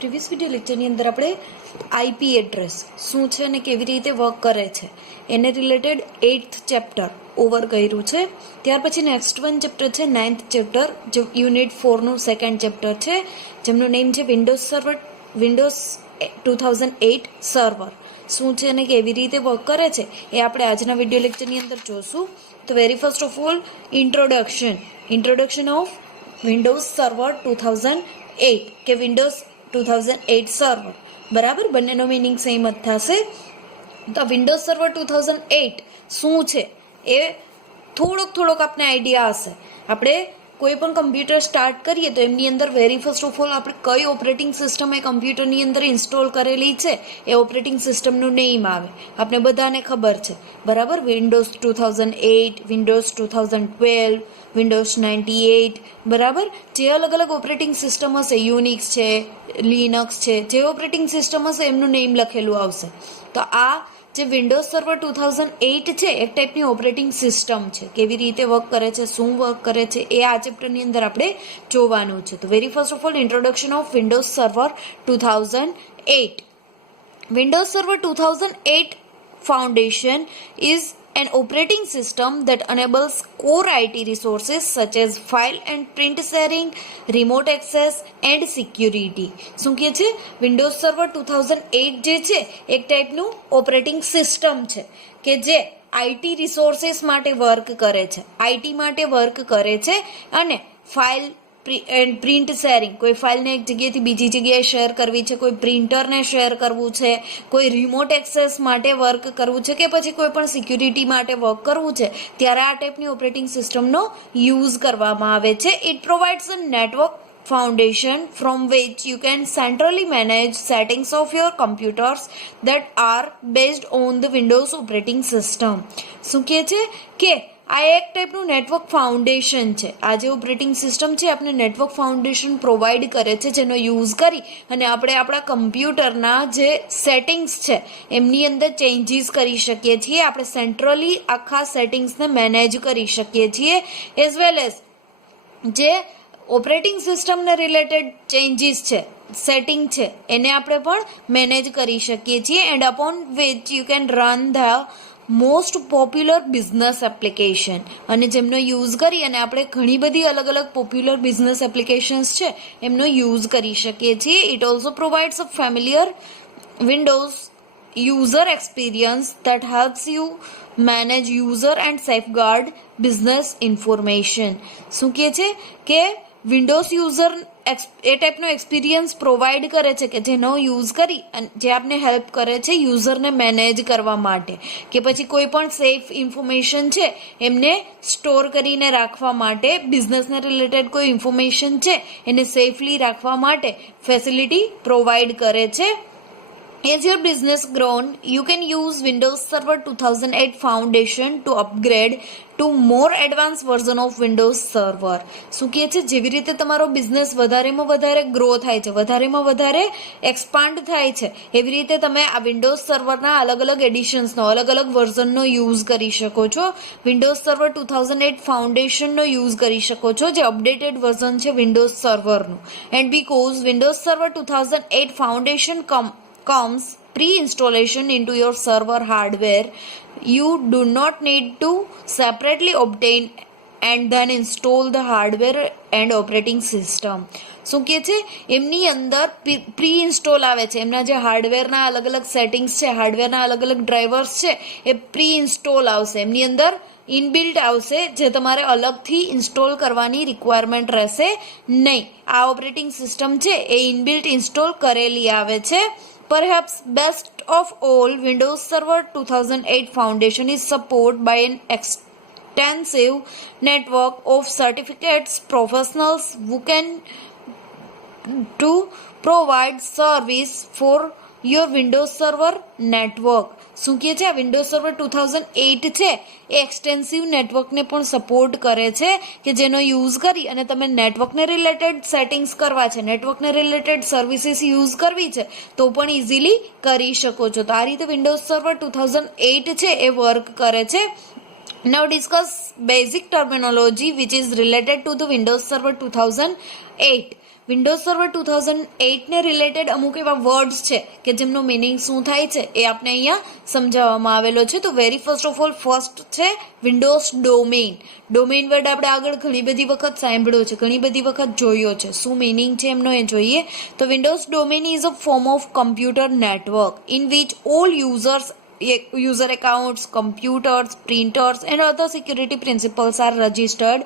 Previous video લેક્ચરની અંદર આપણે IP address શું છે અને કેવી રીતે વર્ક કરે છે એને રિલેટેડ 8th ચેપ્ટર ઓવર કર્યું છે. ત્યાર પછી નેક્સ્ટ વન ચેપ્ટર છે 9th ચેપ્ટર, જે યુનિટ 4નું સેકન્ડ ચેપ્ટર છે, જેમનું નેમ છે વિન્ડોઝ 2008 સર્વર. શું છે અને કેવી રીતે વર્ક કરે છે એ આપણે આજના વિડીયો લેક્ચરની અંદર જોશું. તો very first of all introduction of Windows server 2008 કે વિન્ડોઝ 2008 સર્વર, બરાબર, બંનેનો મિનિંગ સેમ જ થશે. તો વિન્ડોઝ સર્વર 2008 શું છે એ થોડોક આપને આઈડિયા હશે. આપણે કોઈ પણ કમ્પ્યુટર સ્ટાર્ટ કરીએ તો એમની અંદર વેરી ફર્સ્ટ ઓફ ઓલ આપણે કઈ ઓપરેટિંગ સિસ્ટમ એ કમ્પ્યુટરની અંદર ઇન્સ્ટોલ કરેલી છે એ ઓપરેટિંગ સિસ્ટમનું નેમ આવે. આપણે બધાને ખબર છે, બરાબર. વિન્ડોઝ 2008, વિન્ડોઝ 2012, વિન્ડોઝ 98, બરાબર. જે અલગ અલગ ઓપરેટિંગ સિસ્ટમ હશે, યુનિક્સ છે, લિનક્સ છે, જે ઓપરેટિંગ સિસ્ટમ હશે એમનું નેમ લખેલું આવશે. તો આ જે વિન્ડોઝ સર્વર 2008 છે એક ટાઈપની ઓપરેટિંગ સિસ્ટમ છે. કેવી રીતે વર્ક કરે છે, શું વર્ક કરે છે એ આ ચેપ્ટરની અંદર આપણે જોવાનું છે. તો very first of all introduction of Windows server 2008. Windows Server 2008 Foundation is an operating system that enables core IT resources such as file and print sharing, remote access and security. શું કહે છે? વિન્ડોઝ સર્વર 2008 જે છે એક ટાઈપનું operating system છે કે જે આઈટી રિસોર્સિસ માટે વર્ક કરે છે, આઈટી માટે વર્ક કરે છે અને ફાઇલ એન્ડ પ્રિન્ટ શેરિંગ, કોઈ ફાઇલને એક જગ્યાએથી બીજી જગ્યાએ શેર કરવી છે, કોઈ પ્રિન્ટરને શેર કરવું છે, કોઈ રિમોટ એક્સેસ માટે વર્ક કરવું છે કે પછી કોઈ પણ સિક્યુરિટી માટે વર્ક કરવું છે, ત્યારે આ ટાઈપની ઓપરેટિંગ સિસ્ટમનો યુઝ કરવામાં આવે છે. It provides a network foundation from which you can centrally manage settings of your computers that are based on the Windows operating system. શું કહે છે કે આ એક ટાઈપનું નેટવર્ક ફાઉન્ડેશન છે. આ જે ઓપરેટિંગ સિસ્ટમ છે આપણે નેટવર્ક ફાઉન્ડેશન પ્રોવાઈડ કરે છે, જેનો યુઝ કરી અને આપણે આપણા કમ્પ્યુટરના જે સેટિંગ્સ છે એમની અંદર ચેન્જીસ કરી શકીએ છીએ. આપણે સેન્ટ્રલી આખા સેટિંગ્સને મેનેજ કરી શકીએ છીએ, એઝ વેલ એઝ જે ઓપરેટિંગ સિસ્ટમને રિલેટેડ ચેન્જીસ છે, સેટિંગ છે, એને આપણે પણ મેનેજ કરી શકીએ છીએ. And upon which you can run the most popular business application, અને જેમનો યુઝ કરી અને આપણે ઘણી બધી અલગ અલગ પોપ્યુલર બિઝનેસ એપ્લિકેશન્સ છે એમનો યુઝ કરી શકીએ છીએ. It also provides a familiar Windows user experience that helps you manage user and safeguard business information. શું કહે છે કે વિન્ડોઝ યુઝર એ ટાઈપનો એક્સપિરિયન્સ પ્રોવાઈડ કરે છે કે જેનો યુઝ કરી અને જે આપને હેલ્પ કરે છે યુઝરને મેનેજ કરવા માટે, કે પછી કોઈ પણ સેફ ઇન્ફોર્મેશન છે એમને સ્ટોર કરીને રાખવા માટે, બિઝનેસને રિલેટેડ કોઈ ઇન્ફોર્મેશન છે એને સેફલી રાખવા માટે ફેસિલિટી પ્રોવાઈડ કરે છે. As your business grown, you can use Windows Server 2008 Foundation to upgrade to more advanced version of Windows Server. શું કહે છે? જેવી રીતે તમારો બિઝનેસ વધારેમાં વધારે ગ્રો થાય છે, વધારેમાં વધારે એક્સપાન્ડ થાય છે, એવી રીતે તમે આ વિન્ડોઝ સર્વરના અલગ અલગ એડિશન્સનો, અલગ અલગ વર્ઝનનો યુઝ કરી શકો છો. વિન્ડોઝ સર્વર 2008 ફાઉન્ડેશનનો યુઝ કરી શકો છો, જે અપડેટેડ વર્ઝન છે વિન્ડોઝ સર્વરનું. And because windows server 2008 foundation comes pre-installation into your server hardware, you do not need to separately obtain and then install the hardware and operating system. શું કહે છે? એમની અંદર પ્રી ઇન્સ્ટોલ આવે છે, એમના જે હાર્ડવેરના અલગ અલગ સેટિંગ્સ છે, હાર્ડવેરના અલગ અલગ ડ્રાઈવર્સ છે એ પ્રી ઇન્સ્ટોલ આવશે, એમની અંદર ઇનબિલ્ટ આવશે, જે તમારે અલગથી ઇન્સ્ટોલ કરવાની રિક્વાયરમેન્ટ રહેશે નહીં. આ ઓપરેટિંગ સિસ્ટમ છે એ ઇનબિલ્ટ ઇન્સ્ટોલ કરેલી આવે છે. Perhaps best of all, Windows Server 2008 Foundation is supported by an extensive network of certificates professionals who can to provide service for your Windows Server network. શું કહે છે? આ વિન્ડોઝ સર્વર 2008 છે એ extensive નેટવર્કને પણ સપોર્ટ કરે છે કે જેનો યુઝ કરી અને તમે નેટવર્કને રિલેટેડ સેટિંગ્સ કરવા છે, નેટવર્કને રિલેટેડ સર્વિસીસ યુઝ કરવી છે તો પણ ઇઝીલી કરી શકો છો. તો આ રીતે વિન્ડોઝ સર્વર 2008 છે એ વર્ક કરે છે. Now discuss basic terminology which is related to the Windows Server 2008. Windows server 2008 ને રિલેટેડ અમુક એવા વર્ડ્સ છે કે જેમનો મિનિંગ શું થાય છે એ આપણે અહીંયા સમજાવવામાં આવેલો છે. તો very first of all first છે વિન્ડોઝ ડોમેઇન. ડોમેઇન વર્ડ આપણે આગળ ઘણી બધી વખત સાંભળ્યો છે, ઘણી બધી વખત જોયો છે. શું મિનિંગ છે એમનો એ જોઈએ. તો Windows domain is a form of computer network in which all user accounts, computers, printers and other security principles are registered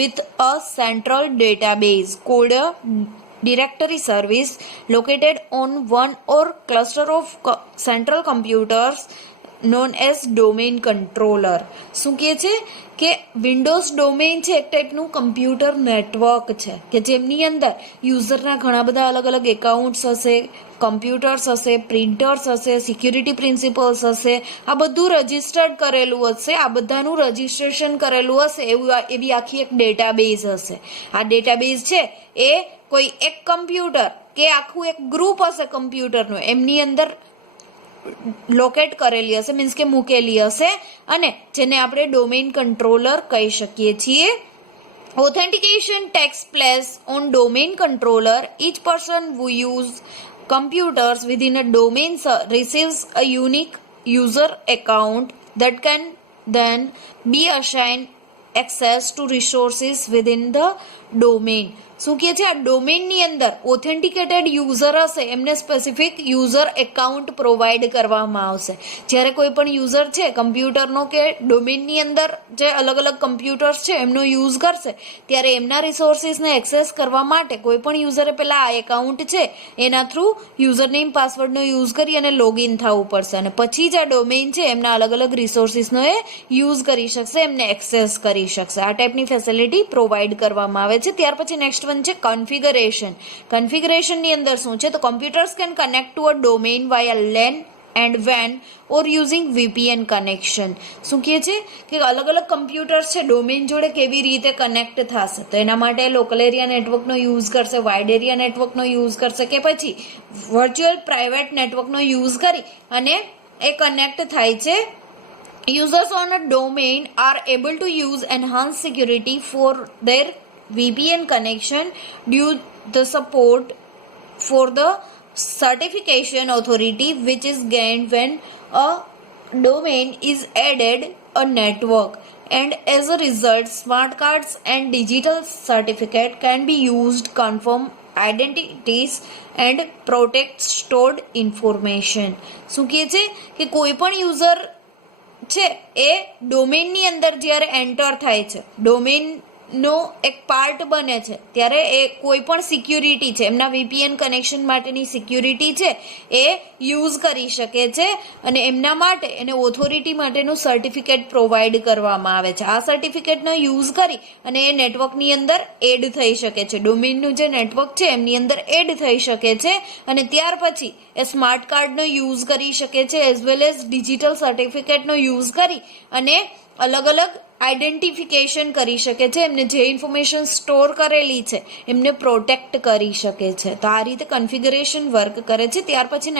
with a central database called a directory service located on one or cluster of central computers known as domain controller. શું કહે છે કે Windows domain છે એક ટાઈપનું computer network છે કે જેમની અંદર યુઝરના ઘણા બધા અલગ અલગ એકાઉન્ટ્સ હશે, કમ્પ્યુટર્સ હશે, પ્રિન્ટર્સ હશે, સિક્યુરિટી પ્રિન્સિપલ્સ હશે, આ બધું રજિસ્ટર્ડ કરેલું હશે. આ બધાનું રજિસ્ટ્રેશન કરેલું હશે એવી આખી એક ડેટાબેઝ હશે. આ ડેટાબેઝ છે એ કોઈ એક કમ્પ્યુટર કે આખું એક ગ્રુપ હશે કમ્પ્યુટરનું એમની અંદર લોકેટ કરેલી હશે, મીન્સ કે મૂકેલી હશે, અને જેને આપણે ડોમેઇન કંટ્રોલર કહી શકીએ છીએ. Authentication takes place on domain controller. Each person who use computers within a domain receives a unique user account that can then be assigned access to resources within the domain. શું કહે છે આ ડોમેઇનની અંદર authenticated user હશે એમને specific user account provide કરવામાં આવશે. જ્યારે કોઈ પણ યુઝર છે કમ્પ્યુટરનો કે ડોમેઇનની અંદર જે અલગ અલગ કમ્પ્યુટર્સ છે એમનો યુઝ કરશે ત્યારે એમના રિસોર્સિસને એક્સેસ કરવા માટે કોઈ પણ યુઝરે પહેલાં આ એકાઉન્ટ છે એના થ્રુ યુઝર નેમ પાસવર્ડનો યુઝ કરી અને લોગિન થવું પડશે અને પછી જ આ ડોમેઇન છે એમના અલગ અલગ રિસોર્સિસનો એ યુઝ કરી શકશે, એમને એક્સેસ કરી શકશે. આ ટાઈપની ફેસિલિટી પ્રોવાઈડ કરવામાં આવે છે. ત્યાર પછી નેક્સ્ટ છે કન્ફિગરેશન. કન્ફિગરેશનની અંદર શું છે તો computers can connect to a domain via LAN and WAN or using VPN connection. શું કહે છે કે અલગ અલગ કમ્પ્યુટર્સ છે ડોમેઇન જોડે કેવી રીતે કનેક્ટ થશે તો એના માટે લોકલ એરિયા નેટવર્કનો યુઝ કરશે, વાઇડ એરિયા નેટવર્કનો યુઝ કરશે કે પછી વર્ચ્યુઅલ પ્રાઇવેટ નેટવર્કનો યુઝ કરી અને એ કનેક્ટ થાય છે. Users on a domain are able to use enhanced security for their VPN connection due the support for the certification authority which is gained when a domain is added a network, and as a result smart cards and digital certificate can be used confirm identities and protect stored information. શું કહે છે કે કોઈ પણ user છે એ ડોમેઇનની અંદર જ્યારે enter થાય છે, ડોમેઇનનો એક પાર્ટ બને છે ત્યારે એ કોઈ પણ સિક્યુરિટી છે એમના VPN કનેક્શન માટેની સિક્યુરિટી છે એ યુઝ કરી શકે છે અને એમના માટે એને ઓથોરિટી માટેનું સર્ટિફિકેટ પ્રોવાઈડ કરવામાં આવે છે. આ સર્ટિફિકેટનો યુઝ કરી અને એ નેટવર્કની અંદર એડ થઈ શકે છે, ડોમેઇનનું જે નેટવર્ક છે એમની અંદર એડ થઈ શકે છે અને ત્યાર પછી એ સ્માર્ટ કાર્ડનો યુઝ કરી શકે છે એઝ વેલ એઝ ડિજિટલ સર્ટિફિકેટનો યુઝ કરી અને અલગ અલગ આઈડેન્ટિફિકેશન કરી શકે છે, એમને જે ઇન્ફોર્મેશન સ્ટોર કરેલી છે એમને પ્રોટેક્ટ કરી શકે છે. તો આ રીતે કન્ફિગરેશન વર્ક કરે છે. ત્યાર પછી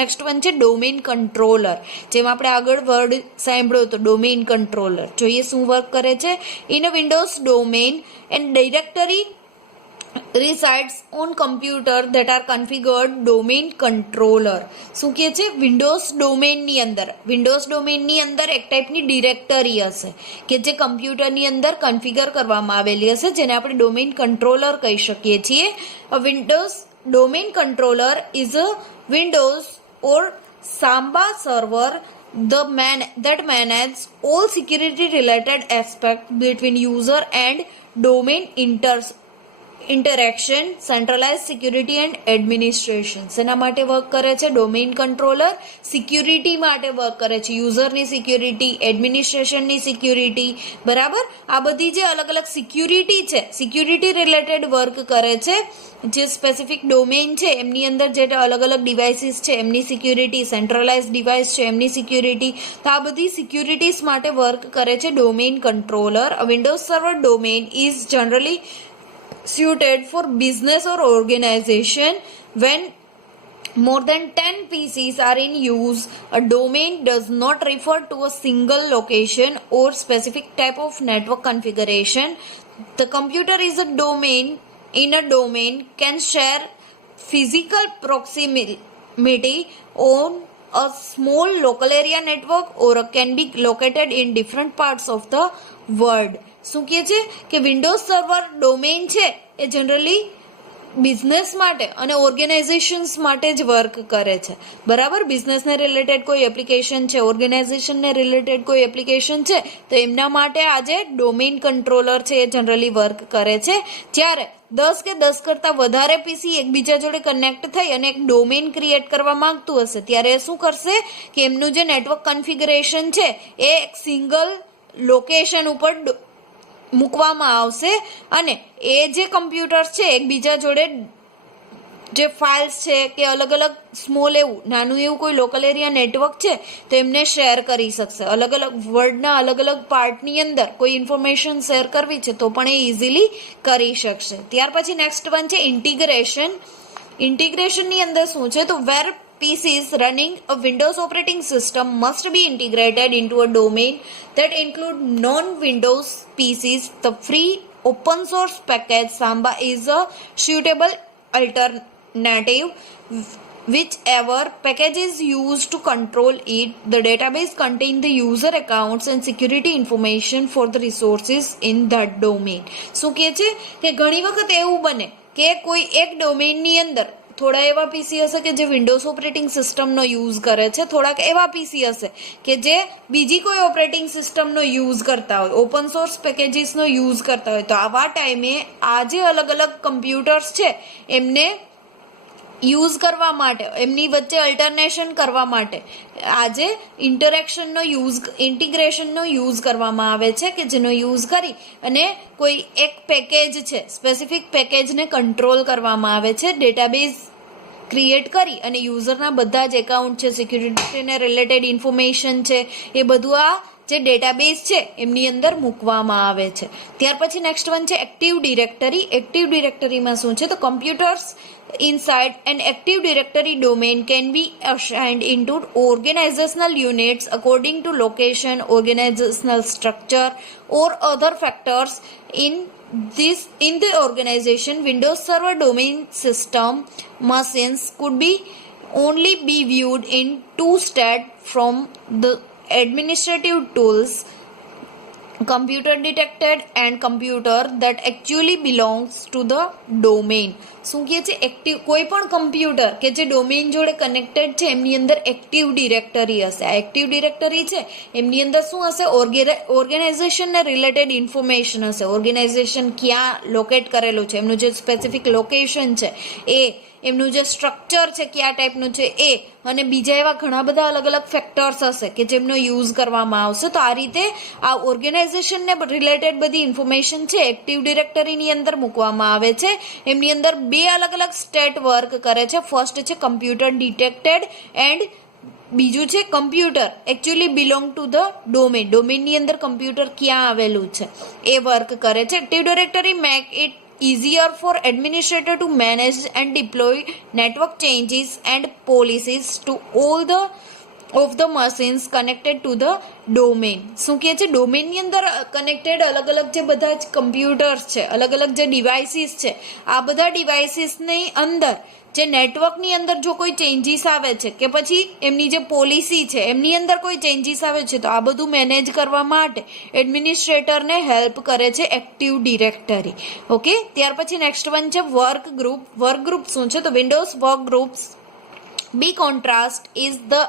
નેક્સ્ટ વન છે ડોમેઇન કંટ્રોલર. જેમ આપણે આગળ વર્ડ સાંભળ્યો તો ડોમેઇન કંટ્રોલર, જોઈએ શું વર્ક કરે છે. In a Windows domain and directory resides on computer that are configured domain controller. શું કહે છે વિન્ડોઝ ડોમેઇનની અંદર એક ટાઈપની ડિરેક્ટરી હશે કે જે કમ્પ્યુટરની અંદર કન્ફિગર કરવામાં આવેલી હશે જેને આપણે ડોમેઇન કંટ્રોલર કહી શકીએ છીએ. Windows domain controller is a Windows or Samba server that manage all security related aspects between user and domain interaction, centralized security and administration. એના માટે વર્ક કરે છે ડોમેઇન કંટ્રોલર. સિક્યુરિટી માટે વર્ક કરે છે, યુઝરની સિક્યુરિટી, એડમિનિસ્ટ્રેશનની સિક્યુરિટી, બરાબર. આ બધી જે અલગ અલગ સિક્યુરિટી છે, સિક્યુરિટી રિલેટેડ વર્ક કરે છે. જે સ્પેસિફિક ડોમેઇન છે એમની અંદર જે અલગ અલગ ડિવાઇસીસ છે એમની સિક્યુરિટી, સેન્ટ્રલાઇઝ ડિવાઇસ છે એમની સિક્યુરિટી, તો આ બધી સિક્યુરિટીઝ માટે વર્ક કરે છે domain controller. Windows server domain is generally suited for business or organization when more than 10 PCs are in use. A domain does not refer to a single location or specific type of network configuration. The computer is a domain in a domain can share physical proximity on a small local area network or can be located in different parts of the world. શું કહે છે કે Windows server domain છે એ generally business માટે અને organisations માટે જ work કરે છે, બરાબર. બિઝનેસને રિલેટેડ કોઈ એપ્લિકેશન છે, ઓર્ગેનાઇઝેશનને રિલેટેડ કોઈ એપ્લિકેશન છે, તો એમના માટે આજે ડોમેઇન કંટ્રોલર છે એ જનરલી વર્ક કરે છે. જ્યારે 10 કે 10 કરતાં વધારે પીસી એકબીજા જોડે કનેક્ટ થઈ અને એક ડોમેઇન ક્રિએટ કરવા માંગતું હશે ત્યારે શું કરશે કે એમનું જે નેટવર્ક કન્ફિગરેશન છે એ એક સિંગલ લોકેશન ઉપર મૂકવામાં આવશે અને એ જે કમ્પ્યુટર્સ છે એકબીજા જોડે જે ફાઇલ્સ છે કે અલગ અલગ સ્મોલ એવું નાનું એવું કોઈ લોકલ એરિયા નેટવર્ક છે તો એમને શેર કરી શકશે. અલગ અલગ વર્લ્ડના અલગ અલગ પાર્ટની અંદર કોઈ ઇન્ફોર્મેશન શેર કરવી છે તો પણ એ ઇઝીલી કરી શકશે. ત્યાર પછી નેક્સ્ટ વન છે ઇન્ટિગ્રેશન. ઇન્ટિગ્રેશનની અંદર શું છે તો વેર PCs running a Windows operating system must be integrated into a domain that include non-Windows PCs. The free open source package Samba is a suitable alternative. Whichever package is used to control it, the database contains the user accounts and security information for the resources in that domain. શું કહે છે કે ઘણી વખત એવું બને કે કોઈ એક ડોમેઇનની અંદર થોડા એવા પીસી હશે કે જે વિન્ડોઝ ઓપરેટિંગ સિસ્ટમનો યુઝ કરે છે, થોડાક એવા પીસી હશે કે જે બીજી કોઈ ઓપરેટિંગ સિસ્ટમનો યુઝ કરતા હોય, ઓપન સોર્સ પેકેજીસનો યુઝ કરતા હોય. તો આવા ટાઈમે આ જે અલગ અલગ કમ્પ્યુટર્સ છે એમને યુઝ કરવા માટે, એમની વચ્ચે અલ્ટરનેશન કરવા માટે આજે ઇન્ટિગ્રેશનનો યુઝ કરવામાં આવે છે કે જેનો યુઝ કરી અને કોઈ એક પેકેજ છે, સ્પેસિફિક પેકેજને કંટ્રોલ કરવામાં આવે છે. ડેટાબેઝ ક્રિએટ કરી અને યુઝરના બધા જ એકાઉન્ટ છે, સિક્યુરિટીને રિલેટેડ ઇન્ફોર્મેશન છે, એ બધું આ જે ડેટાબેઝ છે એમની અંદર મૂકવામાં આવે છે. ત્યાર પછી નેક્સ્ટ વન છે એક્ટિવ ડિરેક્ટરી. એક્ટિવ ડિરેક્ટરીમાં શું છે તો computers inside an active directory domain can be assigned into organizational units according to location, organizational structure or other factors in the organization. Windows Server domain system machines could be only be viewed in two states from the administrative tools computer detected and computer that actually belongs to the domain. શું કહે છે active કોઈ પણ computer કે જે domain જોડે connected છે એમની અંદર એક્ટિવ ડિરેક્ટરી હશે. આ એક્ટિવ ડિરેક્ટરી છે એમની અંદર શું હશે ઓર્ગેનાઇઝેશનને રિલેટેડ ઇન્ફોર્મેશન હશે. ઓર્ગેનાઇઝેશન ક્યાં લોકેટ કરેલું છે, એમનું જે સ્પેસિફિક લોકેશન છે એ, એમનું જે સ્ટ્રક્ચર છે કયા ટાઈપનું છે એ, અને બીજા એવા ઘણા બધા અલગ અલગ ફેક્ટર્સ હશે કે જેમનો યુઝ કરવામાં આવશે. તો આ રીતે આ ઓર્ગેનાઇઝેશનને રિલેટેડ બધી ઇન્ફોર્મેશન છે એક્ટિવ ડિરેક્ટરીની અંદર મૂકવામાં આવે છે. એમની અંદર બે અલગ અલગ સ્ટેટ વર્ક કરે છે. ફર્સ્ટ છે કમ્પ્યુટર ડિટેક્ટેડ એન્ડ બીજું છે computer actually belong to the domain. ડોમેનની અંદર કમ્પ્યુટર ક્યાં આવેલું છે એ વર્ક કરે છે. Active directory make it easier for administrator to manage and deploy network changes and policies to all of the machines connected to the domain. શું કહે છે ડોમેનની અંદર કનેક્ટેડ અલગ અલગ જે બધા જ કમ્પ્યુટર્સ છે, અલગ અલગ જે ડિવાઇસીસ છે, આ બધા ડિવાઇસીસની અંદર જે નેટવર્કની અંદર જો કોઈ ચેન્જીસ આવે છે કે પછી એમની જે પોલિસી છે એમની અંદર કોઈ ચેન્જીસ આવે છે તો આ બધું મેનેજ કરવા માટે એડમિનિસ્ટ્રેટરને હેલ્પ કરે છે એક્ટિવ ડિરેક્ટરી. ઓકે, ત્યાર પછી નેક્સ્ટ વન છે વર્ક ગ્રુપ. વર્ક ગ્રુપ શું છે તો Windows work groups by contrast is the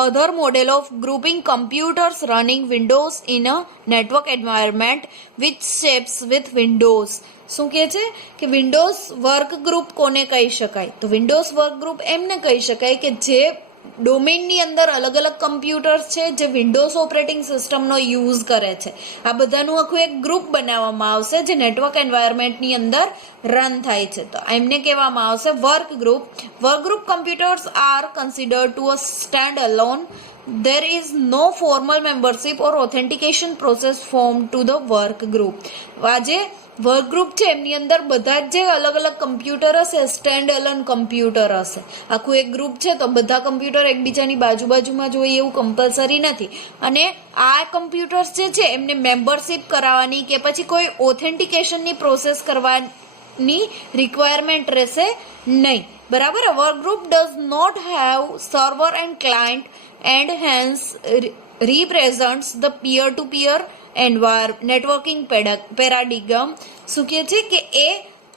other model of grouping computers running Windows in a network environment which shapes with Windows. શું કહે છે કે વિન્ડોઝ વર્ક ગ્રુપ કોને કહી શકાય તો વિન્ડોઝ વર્ક ગ્રુપ એમને કહી શકાય કે જે ડોમેઇનની અંદર અલગ અલગ કમ્પ્યુટર્સ છે જે વિન્ડોઝ ઓપરેટિંગ સિસ્ટમનો યુઝ કરે છે. આ બધાનું આખું એક ગ્રુપ બનાવવામાં આવશે જે નેટવર્ક એન્વાયરમેન્ટની અંદર રન થાય છે. તો એમને કહેવામાં આવશે work group. Work group computers are considered to a stand alone. There is no formal membership or authentication process formed to the work group. આજે વર્ક ગ્રુપ છે એમની અંદર બધા જ જે અલગ અલગ કમ્પ્યુટર હશે સ્ટેન્ડ અલોન કમ્પ્યુટર હશે. આખું એક ગ્રુપ છે તો બધા કમ્પ્યુટર એકબીજાની બાજુમાં જોઈએ એવું કમ્પલસરી નથી. અને આ કમ્પ્યુટર્સ જે છે એમને મેમ્બરશિપ કરાવવાની કે પછી કોઈ ઓથેન્ટિકેશનની પ્રોસેસ કરવાની ની રિક્વાયરમેન્ટ રહેશે નહીં. બરાબર. Work group does not have server and client and hence represents the peer-to-peer networking paradigm. શું કહે છે કે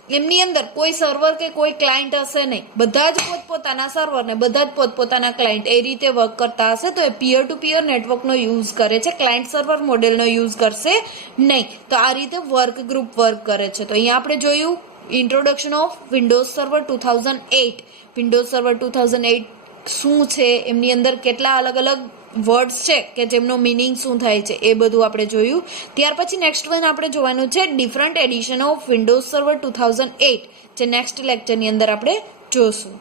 એમની અંદર કોઈ સર્વર કે કોઈ ક્લાયન્ટ હશે નહીં, બધા જ પોતપોતાના સર્વર ને બધા જ પોતપોતાના ક્લાયન્ટ એ રીતે વર્ક કરતા હશે. તો એ પિયર ટુ પિયર નેટવર્કનો યુઝ કરે છે, ક્લાયન્ટ સર્વર મોડેલનો યુઝ કરશે નહીં. તો આ રીતે વર્ક ગ્રુપ વર્ક કરે છે. તો અહીંયા આપણે જોયું introduction of Windows server 2008. Windows server 2008 શું છે, એમની અંદર કેટલા અલગ અલગ વર્ડ્સ છે કે જેમનો મિનિંગ શું થાય છે એ બધું આપણે જોયું. ત્યાર પછી નેક્સ્ટ વન આપણે જોવાનું છે different addition of Windows server 2008, જે નેક્સ્ટ લેક્ચરની અંદર આપણે જોશું.